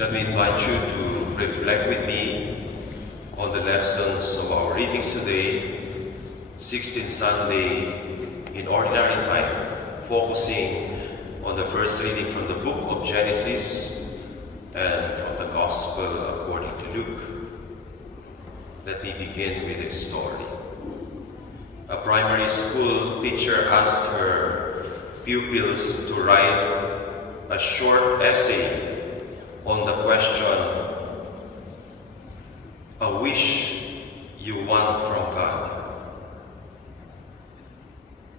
Let me invite you to reflect with me on the lessons of our readings today, 16th Sunday in Ordinary Time, focusing on the first reading from the book of Genesis and from the Gospel according to Luke. Let me begin with a story. A primary school teacher asked her pupils to write a short essay on the question, a wish you want from God.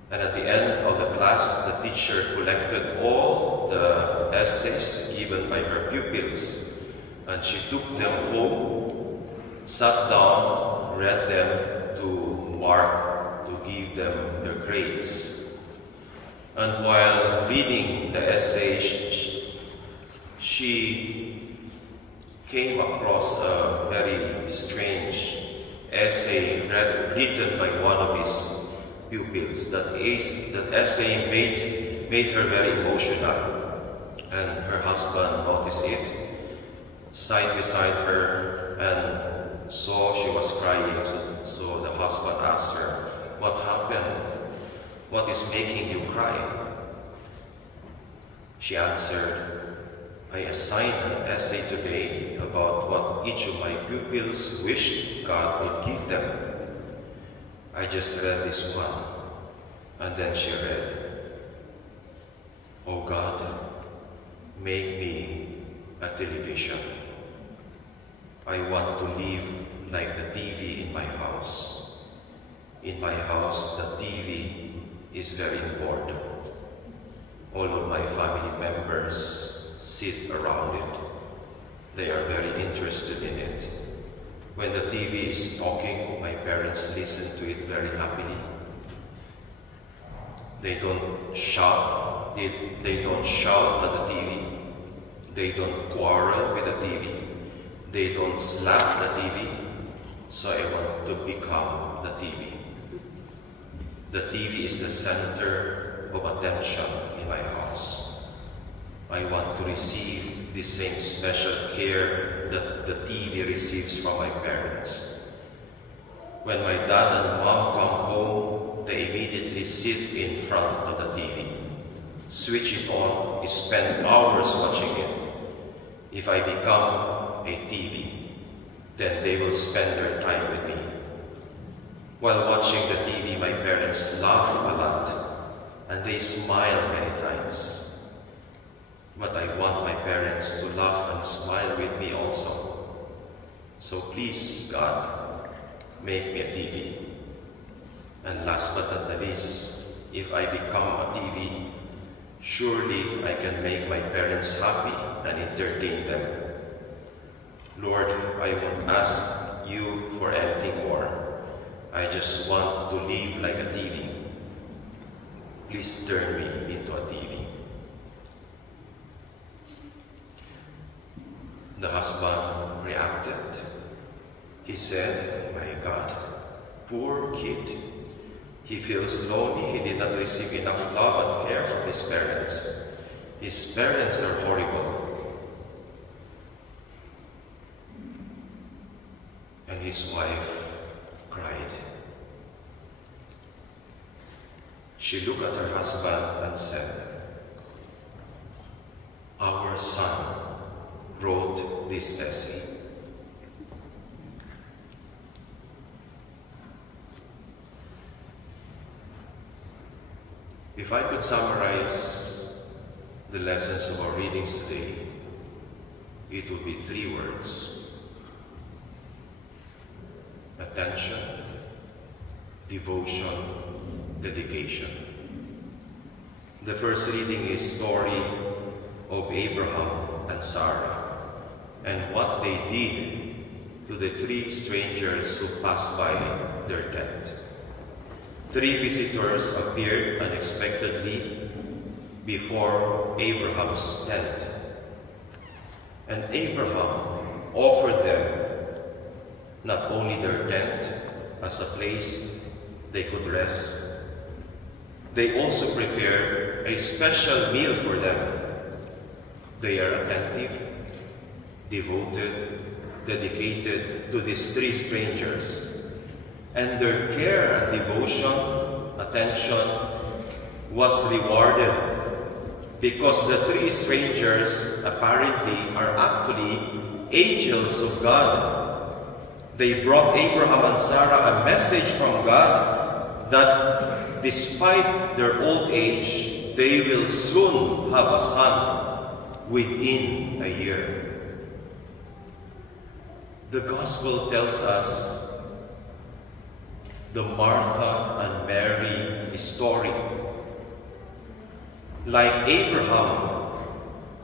And at the end of the class, the teacher collected all the essays given by her pupils, and she took them home, sat down, read them to mark, to give them their grades. And while reading the essay, she came across a very strange essay written by one of his pupils. That essay made her very emotional, and her husband noticed it, sat beside her, and saw she was crying. So the husband asked her, "What happened? What is making you cry?" She answered, "I assigned an essay today about what each of my pupils wished God would give them. I just read this one." And then she read, "Oh God, make me a television. I want to live like the TV in my house. In my house, the TV is very important. All of my family members sit around it. They are very interested in it. When the TV is talking, my parents listen to it very happily. They don't shout. They don't shout at the TV. They don't quarrel with the TV. They don't slap the TV. So I want to become the TV. The TV is the center of attention in my house. I want to receive the same special care that the TV receives from my parents. When my dad and mom come home, they immediately sit in front of the TV, switch it on, spend hours watching it. If I become a TV, then they will spend their time with me. While watching the TV, my parents laugh a lot, and they smile many times. But I want my parents to laugh and smile with me also. So please, God, make me a TV. And last but not the least, if I become a TV, surely I can make my parents happy and entertain them. Lord, I won't ask you for anything more. I just want to live like a TV. Please turn me into a TV." The husband reacted. He said, "My God, poor kid. He feels lonely. He did not receive enough love and care from his parents. His parents are horrible." And his wife cried. She looked at her husband and said, "Our son wrote this essay." If I could summarize the lessons of our readings today, it would be 3 words: attention, devotion, dedication. The first reading is story of Abraham and Sarah, and what they did to the 3 strangers who passed by their tent. 3 visitors appeared unexpectedly before Abraham's tent, and Abraham offered them not only their tent as a place they could rest, they also prepared a special meal for them. They are attentive, devoted, dedicated to these three strangers. And their care and devotion, attention, was rewarded because the three strangers apparently are actually angels of God. They brought Abraham and Sarah a message from God that despite their old age, they will soon have a son within a year. The Gospel tells us the Martha and Mary story. Like Abraham,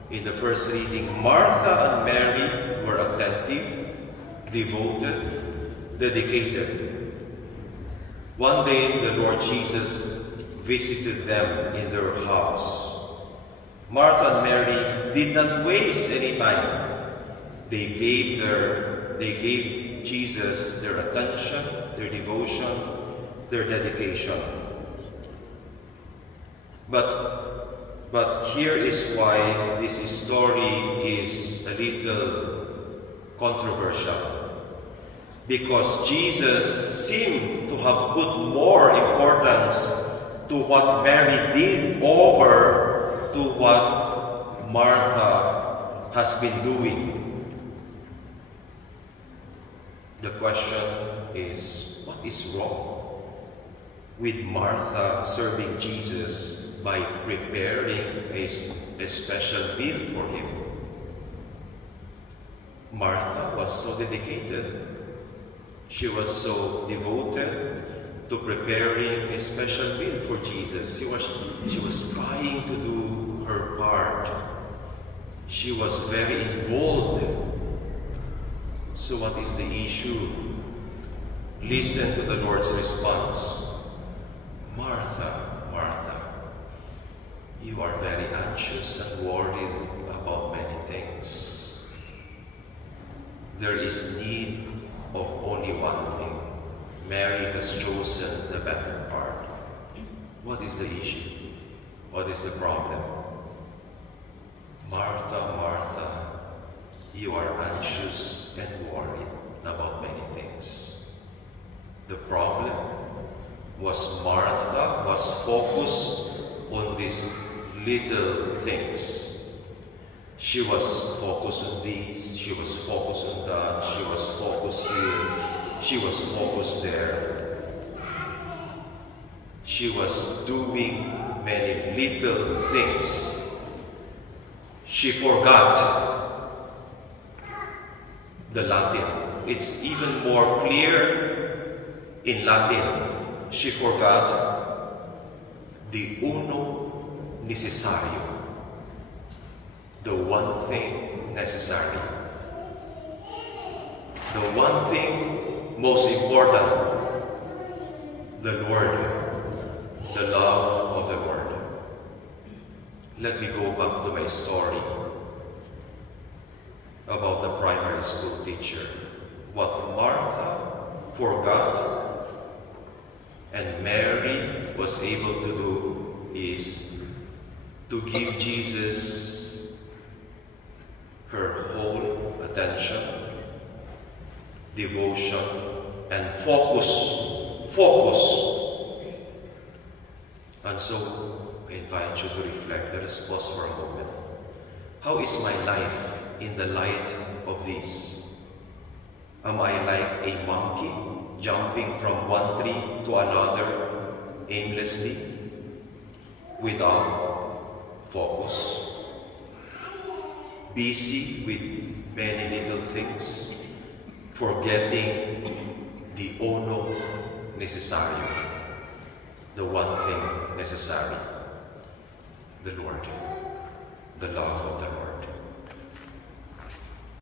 in the first reading, Martha and Mary were attentive, devoted, dedicated. One day, the Lord Jesus visited them in their house. Martha and Mary did not waste any time. They gave Jesus their attention, their devotion, their dedication. But here is why this story is a little controversial. Because Jesus seemed to have put more importance to what Mary did over to what Martha has been doing. The question is, what is wrong with Martha serving Jesus by preparing a special meal for him? Martha was so dedicated. She was so devoted to preparing a special meal for Jesus. She was trying to do her part. She was very involved. So what is the issue? Listen to the Lord's response. Martha, Martha, you are very anxious and worried about many things. There is need of only one thing. Mary has chosen the better part. What is the issue? What is the problem? Martha, Martha, you are anxious and worried about many things. The problem was Martha was focused on these little things. She was focused on this, she was focused on that, she was focused here, she was focused there. She was doing many little things. She forgot the Latin. It's even more clear in Latin. She forgot the uno necesario, the one thing necessary, the one thing most important, the Lord, the love of the Lord. Let me go back to my story about the primary school teacher. What Martha forgot and Mary was able to do is to give Jesus her whole attention, devotion, and focus. And so, I invite you to reflect. Let us pause for a moment. How is my life in the light of this? Am I like a monkey jumping from one tree to another aimlessly without focus? Busy with many little things, forgetting the uno necesario, the one thing necessary, the Lord, the love of the Lord.